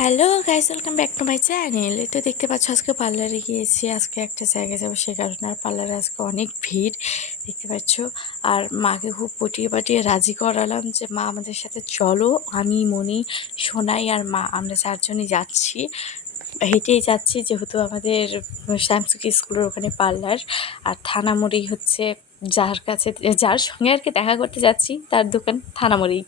Hello guys, welcome back to my channel. তো দেখতে পাচ্ছ আজকে পার্লারে গিয়েছি, আজকে একটা জায়গায় যাবো, সে কারণে আর পার্লারে আজকে অনেক ভিড় দেখতে পাচ্ছ। আর মাকে খুব পটিয়ে পাটিয়ে রাজি করালাম যে মা আমাদের সাথে চলো, আমি মনি, সোনাই আর মা আমরা চারজনই যাচ্ছি, হেঁটেই যাচ্ছি, যেহেতু আমাদের শ্যামসুখী স্কুলের ওখানে পার্লার। আর থানামুড়ি হচ্ছে যার সঙ্গে আর কি দেখা করতে যাচ্ছি তার দোকান থানামুড়ি,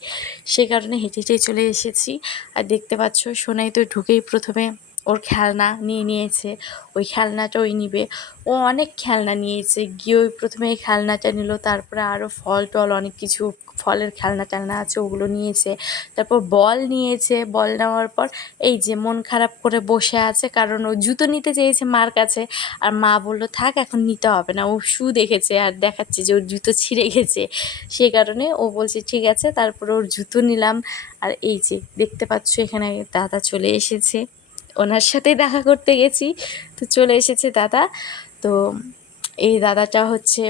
সেই কারণে হেঁটে হেঁটেই চলে এসেছি। আর দেখতে পাচ্ছ সোনাই তো ঢুকেই প্রথমে ওর খেলনা নিয়েছে, ওই খেলনাটা ওই নিবে। ও অনেক খেলনা নিয়েছে, গিয়ে ওই প্রথমে এই খেলনাটা নিল, তারপরে আরও ফল টল অনেক কিছু ফলের খেলনা টেলনা আছে ওগুলো নিয়েছে, তারপর বল নিয়েছে। বল নেওয়ার পর এই যে মন খারাপ করে বসে আছে, কারণ ও জুতো নিতে চেয়েছে মার কাছে, আর মা বলল থাক এখন নিতে হবে না, ও শু দেখেছে আর দেখাচ্ছে যে ওর জুতো ছিঁড়ে গেছে, সেই কারণে ও বলছে ঠিক আছে। তারপর ওর জুতো নিলাম। আর এই যে দেখতে পাচ্ছ এখানে দাদা চলে এসেছে, ওনার সাথেই দেখা করতে গেছি, তো চলে এসেছে দাদা। তো এই দাদাটা হচ্ছে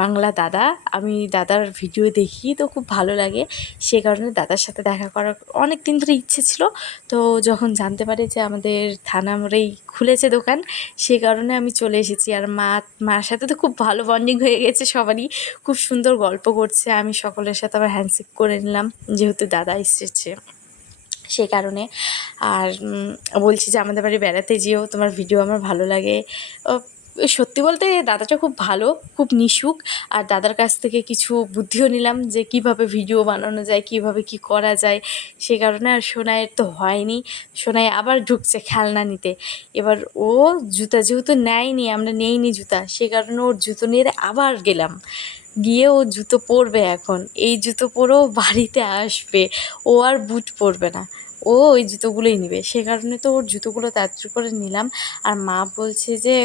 বাংলা দাদা, আমি দাদার ভিডিও দেখি তো খুব ভালো লাগে, সে কারণে দাদার সাথে দেখা করার অনেক দিন ধরে ইচ্ছে ছিল। তো যখন জানতে পারি যে আমাদের থানা মোড়েই খুলেছে দোকান, সে কারণে আমি চলে এসেছি। আর মার সাথে তো খুব ভালো বন্ডিং হয়ে গেছে সবারই, খুব সুন্দর গল্প করছে, আমি সকলের সাথে আবার হ্যান্ডশেক করে নিলাম যেহেতু দাদা এসেছে, সে কারণে। আর বলছি যে আমাদের বাড়ি বেড়াতে যেও, তোমার ভিডিও আমার ভালো লাগে। সত্যি বলতে দাদাটা খুব ভালো, খুব মিশুক। আর দাদার কাছ থেকে কিছু বুদ্ধিও নিলাম যে কিভাবে ভিডিও বানানো যায়, কিভাবে কি করা যায়, সে কারণে। আর সোনাইয়ের তো হয়নি, সোনাই আবার ঢুকছে খেলনা নিতে। এবার ও জুতা যেহেতু নেয়নি, আমরা নেইনি জুতা, সে কারণে ওর জুতো নিয়ে আবার গেলাম, গিয়ে ও জুতো পরবে এখন, এই জুতো পরেও বাড়িতে আসবে, ও আর বুট পরবে না, ও ওই জুতোগুলোই নেবে, সে কারণে তো ওর জুতোগুলো তাড়াতাড়ি করে নিলাম। আর মা বলছে যে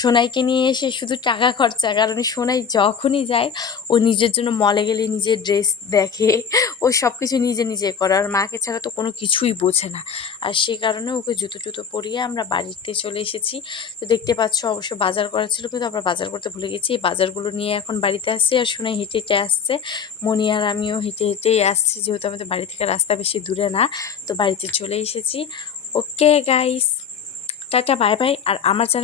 সোনাইকে নিয়ে এসে শুধু টাকা খরচা, কারণ সোনাই যখনই যায় ও নিজের জন্য মলে গেলে নিজের ড্রেস দেখে, ও সব কিছু নিজে নিজে করে, আর মাকে ছাড়া তো কোনো কিছুই বোঝে না। আর সে কারণে ওকে জুতো টুতো পরিয়ে আমরা বাড়িতে চলে এসেছি। তো দেখতে পাচ্ছ অবশ্য বাজার করা ছিল, কিন্তু আমরা বাজার করতে ভুলে গেছি, এই বাজারগুলো নিয়ে এখন বাড়িতে আসছি। আর সোনাই হেঁটে হেঁটে আসছে, মনি আর আমিও হেঁটে হেঁটেই আসছি, যেহেতু আমাদের বাড়ি থেকে রাস্তা বেশি দূরে না। তো বাড়িতে চলে এসেছি। Okay guys, tata bye bye. আর আমার চ্যানেল